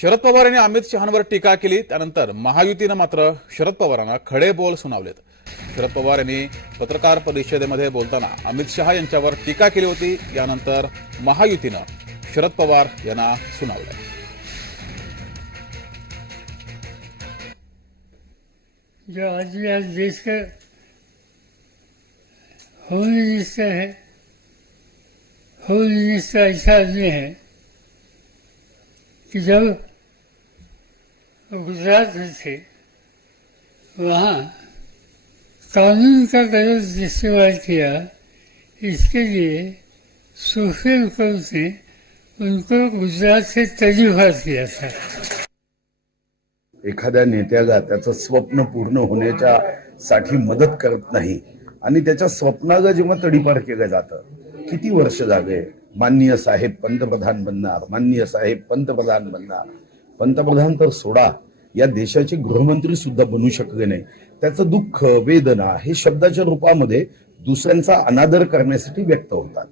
शरद पवार यांनी अमित शहांवर टीका केली त्यानंतर महायुतीनं मात्र शरद पवारांना खडे बोल सुनावलेत. शरद पवार यांनी पत्रकार परिषदेमध्ये बोलताना अमित शहा यांच्यावर टीका केली होती यानंतर महायुतीनं शरद पवार यांना सुनावलं जो आदमी आज देश का होम मिनिस्टर है होम मिनिस्टर ऐसा आदमी है कि जब गुजरात में थे वहाँ कानून का गलत इस्तेमाल किया इसके लिए सुप्रीम कोर्ट ने उनको गुजरात से तजुर्बा किया था। एखाद्या नेत्याला त्याचं स्वप्न पूर्ण होण्याच्या साठी मदत करत नाही आणि त्याच्या स्वप्नाला जेव्हा तडीपार केलं जातं किती वर्ष झाले माननीय साहेब पंतप्रधान बनणार माननीय साहेब पंतप्रधान बनणार. पंतप्रधान तर सोडा या देशाचे गृहमंत्री सुद्धा बनू शकले नाही. त्याचं दुःख वेदना हे शब्दाच्या रूपामध्ये दुसऱ्यांचा अनादर करण्यासाठी व्यक्त होतात.